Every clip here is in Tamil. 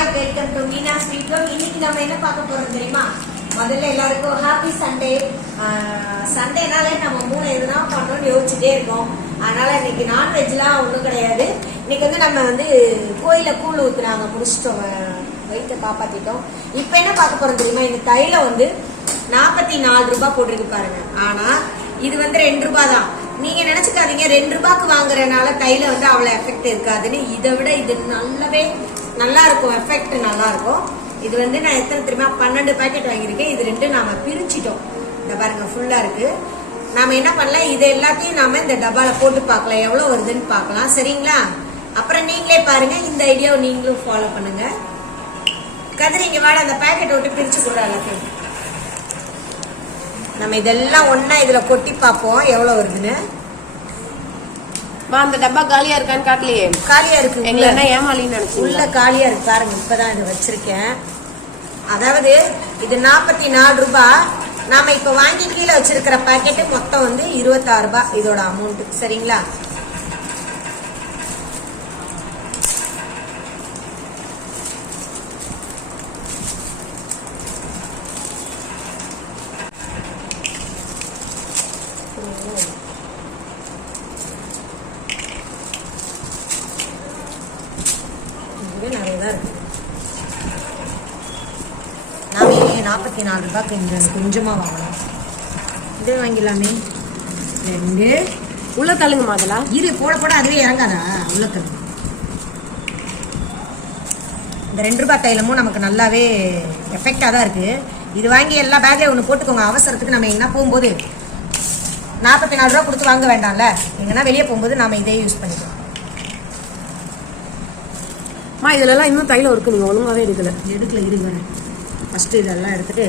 Hi, welcome to Meena sweet home. இன்னைக்கு நம்ம என்ன பார்க்க போறோம் தெரியுமா? முதல்ல எல்லாருக்கும் ஹாப்பி சண்டே. சண்டேனாலே நம்ம 3 எதுனா பண்ணணும்னு யோசிச்சுட்டே இருக்கோம். அதனால இன்னைக்கு நான்வெஜ்லாம் ஒன்றும் கிடையாது. இன்னைக்கு வந்து நம்ம வந்து கோயில கூழ் ஊத்துனாங்க, முடிச்சிட்டோம், வயிற்றை காப்பாத்திட்டோம். இப்போ என்ன பார்க்க போறோம் தெரியுமா? இந்த தைலம் வந்து 44 ரூபாய் போட்டிருக்கு பாருங்க. ஆனா இது வந்து 2 ரூபாய் தான். நீங்க நினைச்சுக்காதீங்க 2 ரூபாய்க்கு வாங்குறதுனால தைலம் வந்து அவ்வளவு எஃபெக்ட் இருக்காதுன்னு. இதை விட இது நல்லா இருக்கும், எஃபெக்ட் நல்லா இருக்கும். இது வந்து நான் எத்தனை தெரியுமா 12 பாக்கெட் வாங்கியிருக்கேன். இது 2 நாம பிரிச்சிட்டோம். இந்த பாருங்க ஃபுல்லா இருக்கு. நாம என்ன பண்ணலாம், இது எல்லாத்தையும் நாம இந்த டப்பால போட்டு பார்க்கலாம், எவ்வளவு வருதுன்னு பார்க்கலாம். சரிங்களா? அப்புறம் நீங்களே பாருங்க, இந்த ஐடியாவை நீங்களும் ஃபாலோ பண்ணுங்க. கதிரி இங்க வாட, அந்த பாக்கெட் விட்டு பிரிச்சு கொடுற எல்லாத்தையும் நம்ம இதெல்லாம் ஒன்னா இதுல கொட்டி பார்ப்போம் எவ்வளவு வருதுன்னு. அந்த டப்பா காலியா இருக்கான்னு காட்டலையே. காலியா இருக்கு. எங்களா ஏமாலின்னு நினைச்சு உள்ள காலியா இருக்கு பாருங்க. இப்பதான் இது வச்சிருக்கேன். அதாவது இது 44 ரூபாய். நாம இப்ப வாங்கி கீழே வச்சிருக்கிற பாக்கெட்டு மொத்தம் வந்து 26 ரூபாய் இதோட அமௌண்ட். சரிங்களா? நிறையதான் இருக்கு. நாம 44 ரூபாய்க்கு இங்க கொஞ்சமா வாங்கலாம். இதே வாங்கிடலாமே. 2 உள்ள தள்ளுங்க மாதிரா. இரு போட போட அதுவே இறங்காதா? உள்ள தள்ளு. இந்த 2 ரூபாய் தைலமும் நமக்கு நல்லாவே எஃபெக்டா தான் இருக்கு. இது வாங்கி எல்லா பேக்லயும் ஒன்று போட்டுக்கோங்க. அவசரத்துக்கு நம்ம எங்கன்னா போகும்போது 44 ரூபா கொடுத்து வாங்க வேண்டாம்ல. எங்கன்னா வெளியே போகும்போது நாம இதே யூஸ் பண்ணிக்கலாம். இதுல இன்னும் தைலம் இருக்கு, நீங்க ஒழுங்காவே எடுக்கல. இருங்க. ஃபர்ஸ்ட் இதெல்லாம் எடுத்துட்டு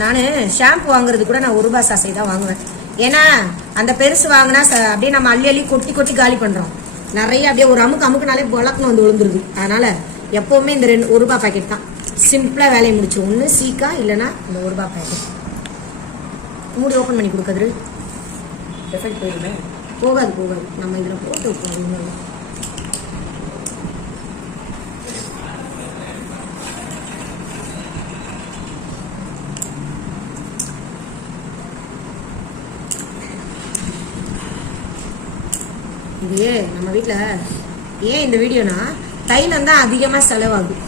நான் ஷாம்பு வாங்குறது கூட நான் 1 ரூபாய் சாசை தான் வாங்குவேன். ஏன்னா அந்த பெருசு வாங்கினா அப்படியே நம்ம அள்ளி கொட்டி கொட்டி காலி பண்றோம். நிறைய அப்படியே ஒரு அமுக்குனாலே வழக்குன்னு வந்து விழுந்துருது. அதனால எப்பவுமே இந்த 1 ரூபாய் பாக்கெட் தான் சிம்பிளா வேலையை முடிச்சு. ஒன்று சீக்கா இல்லைன்னா இந்த 1 ரூபாய் பாக்கெட். மூடி ஓப்பன் பண்ணி கொடுக்குறது எஃபெக்ட் போயிடுமே. போகாது. நம்ம இதில் போட்டு வைப்போம். இது நம்ம வீட்டில் ஏன் இந்த வீடியோனா தைலம் தான் அதிகமாக செலவாகும்.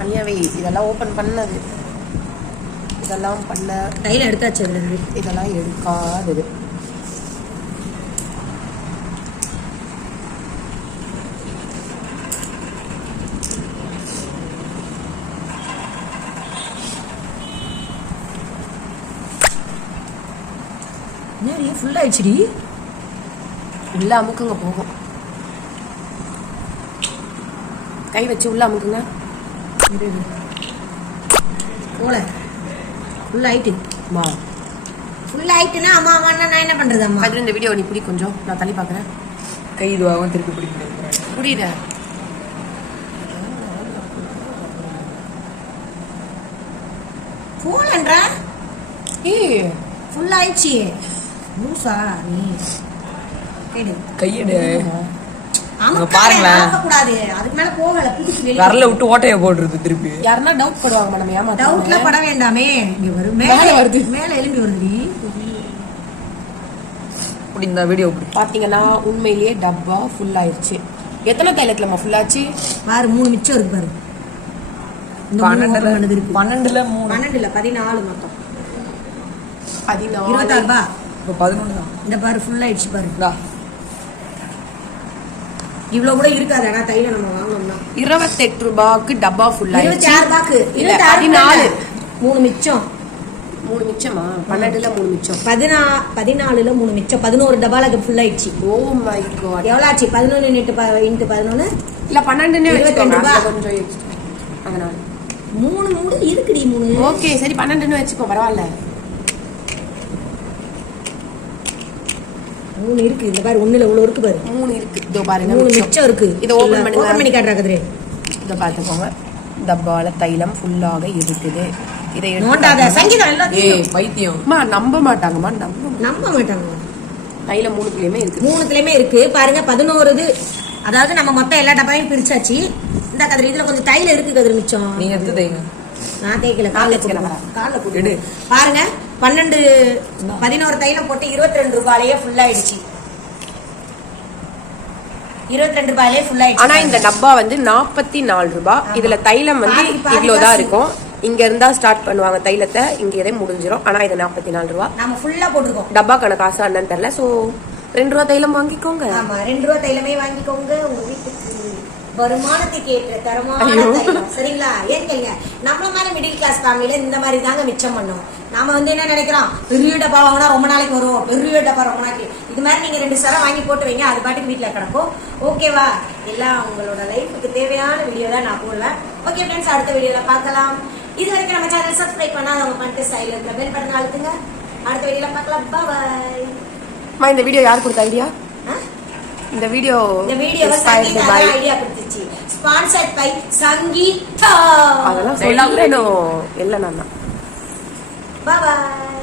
தனியாவே இதெல்லாம் ஓப்பன் பண்ணது, இதெல்லாம் பண்ண தைலம் எடுத்தாச்சு. இதெல்லாம் எடுக்காதது. ஃபுல் ஆயிடுச்சுடி. உள்ள அமுக்குங்க போகும். கை வச்சு உள்ள அமுக்குங்க. போல ஃபுல் ஆயிட்டு. அம்மா ஃபுல் ஆயிட்டுனா அம்மா நான் என்ன பண்றது? அம்மா அது இந்த வீடியோ நீ பிடி, கொஞ்சம் நான் தள்ளி பார்க்குறேன். கை இதுவாகவும் திருப்பி பிடிக்கிறேன். புரியுத? போலன்றா ஃபுல் ஆயிடுச்சு. மூசா நீ கேடு கையெடு. பாருங்களேன். அதுக்கு மேல போகல. வரல விட்டு ஓட்டைய போடுறது திருப்பி. யாருன்னா டவுட் படுவாங்க மேடம். ஏமா டவுட்ல பட வேண்டாமே. இங்க வரும், மேல வருது, மேல எழும்பி வருதுடி. இப்படி இந்த வீடியோ பாத்தீங்கன்னா உண்மையிலேயே டப்பா ஃபுல் ஆயிடுச்சு. எத்தனை தைலத்துலமா ஃபுல் ஆச்சு பாரு. 3 மிச்சம் இருக்கு பாரு. 12 இருக்கு. 12 இல்ல 14 மொத்தம். 16 26 ரூபாய். இப்போ 11 தான். இந்த பாரு ஃபுல் ஆயிடுச்சு பாரு. இவ்வளவு கூட இருக்காது. ஆனா தைலம் நம்ம வாங்கணும்னா 28 ரூபாய்க்கு டப்பா ஃபுல் ஆயிடுச்சு. 26 ரூபாய்க்கு இல்ல 14. 3 மிச்சம். 3 மிச்சமா? 12ல 3 மிச்சம். 14ல 3 மிச்சம். 11 டப்பால அது ஃபுல் ஆயிடுச்சு. Oh my god. எவ்வளவு ஆச்சு? 11 × 11 இல்ல 12னே வெச்சுக்கோங்க. ரூபாய். கொஞ்சம் எக்ஸ்ட்ரா. அதனால 3 இருக்குடி. 3 ஓகே சரி 12னே வெச்சுக்கோ, பரவாயில்ல. 3 இருக்கு. இந்த பாரு, ஒண்ணுல இவ்வளவு இருக்கு பாரு. 3 இருக்கு. இதோ பாருங்க, 3 மிச்சம் இருக்கு. இத ஓபன் பண்ணுங்க. ஓபன் பண்ணி காட்டுறா கதிரே. இத பாத்துக்கோங்க. டப்பால தைலம் ஃபுல்லாக இருக்குது. இதை நோண்டாத எடுத்து சங்கீதம் எல்லாத்தையும் ஏய் பைத்தியம். அம்மா நம்ப மாட்டாங்கம்மா நம்ப மாட்டாங்க. தைலம் 3 இருக்கு. 3 இருக்கு பாருங்க. 11 இது. அதாவது நம்ம மொத்தம் எல்லா டப்பாவையும் பிரிச்சாச்சு. இந்த கதிர இதுல கொஞ்சம் தைலம் இருக்கு கதிர மிச்சம். நீங்க எடுத்து தைங்க. நான் தேய்க்கல, காலைல போட்டு பாருங்க. 11 தைலம் போட்டு 22 ரூபாயிலேயே ஃபுல் ஆயிடுச்சு. 22 ரூபாயிலேயே ஃபுல் ஆயிடுச்சு. ஆனா இந்த டப்பா வந்து 44 ரூபாய். இதுல தைலம் வந்து இவ்வளவுதான் இருக்கும். இங்க இருந்தா ஸ்டார்ட் பண்ணுவாங்க தைலத்தை, இங்க இதே முடிஞ்சிரும். ஆனா இது 44 ரூபாய். நம்ம ஃபுல்லா போட்டுருக்கோம். டப்பா கணக்காசா என்னன்னு தெரியல. சோ 2 ரூபாய் தைலம் வாங்கிக்கோங்க. ஆமா 2 ரூபாய் தைலமே வாங்கிக்கோங்க. உங்க வீட்டுக்கு வருமானத்துக்கு ஏற்ற தரமான தைலம். சரிங்களா? ஏன் கேளுங்க, நம்மள மாதிரி மிடில் கிளாஸ் ஃபேமிலில இந்த மாதிரி தாங்க மிச்சம் பண்ணுவோம். நாம வந்து என்ன நினைக்கிறோம், பெரிய டப்பா வாங்கினா ரொம்ப நாளைக்கு வரும், பெரிய டப்பா ரொம்ப நாளைக்கு. இது மாதிரி நீங்க 2 சரம் வாங்கி போட்டு வைங்க, அது பாட்டுக்கு வீட்டுல கிடக்கும். ஓகேவா? எல்லாம் உங்களோட லைஃபுக்கு தேவையான வீடியோ தான் நான் போடுவேன். ஓகே ஃப்ரெண்ட்ஸ், அடுத்த வீடியோல பார்க்கலாம். இது வரைக்கும் நம்ம சேனல் சப்ஸ்கிரைப் பண்ணாதவங்க பண்ணிட்டு சைடுல இருக்கிற பெல் பட்டன் அழுத்துங்க. அடுத்த வீடியோல பார்க்கலாம். பாய். இந்த வீடியோ யார் கொடுத்த ஐடியா? இந்த வீடியோவை சங்கீதா ஐடியா கொடுத்துச்சு. Sponsored by Sangeetha. அதெல்லாம் சொல்லணும். எல்லாம் நான் தான். பாய்.